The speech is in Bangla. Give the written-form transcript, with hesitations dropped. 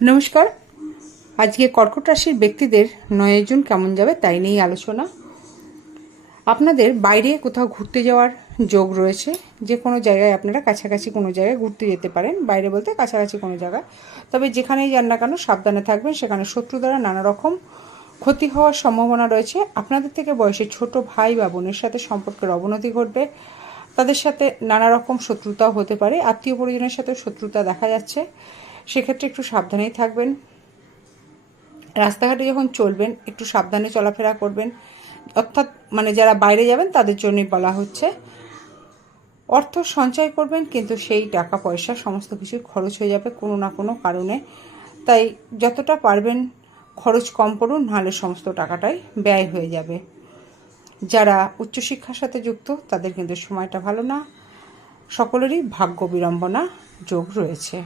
নমস্কার। আজকে কর্কট রাশির ব্যক্তিদের 9 জুন কেমন যাবে তাই নিয়েই আলোচনা। আপনাদের বাইরে কোথাও ঘুরতে যাওয়ার যোগ রয়েছে। যে কোনো জায়গায় আপনারা কাছাকাছি কোনো জায়গায় ঘুরতে যেতে পারেন, বাইরে বলতে কাছাকাছি কোনো জায়গায়। তবে যেখানেই যান না কেন সাবধানে থাকবেন, সেখানে শত্রু দ্বারা নানা রকম ক্ষতি হওয়ার সম্ভাবনা রয়েছে। আপনাদের থেকে বয়সে ছোট ভাই বা বোনের সাথে সম্পর্কের অবনতি ঘটবে। তাদের সাথে নানা রকম শত্রুতাও হতে পারে, আত্মীয় পরিজনের সাথে শত্রুতা দেখা যাচ্ছে, সেক্ষেত্রে একটু সাবধানেই থাকবেন। রাস্তাঘাটে যখন চলবেন একটু সাবধানে চলাফেরা করবেন, অর্থাৎ যারা বাইরে যাবেন তাদের জন্যই বলা হচ্ছে। অর্থ সঞ্চয় করবেন, কিন্তু সেই টাকা পয়সা সমস্ত কিছু খরচ হয়ে যাবে কোনো না কোনো কারণে। তাই যতটা পারবেন খরচ কম করুন, নাহলে সমস্ত টাকাটাই ব্যয় হয়ে যাবে। যারা উচ্চশিক্ষার সাথে যুক্ত তাদের কিন্তু সময়টা ভালো না। সকলেরই ভাগ্য বিড়ম্বনা যোগ রয়েছে।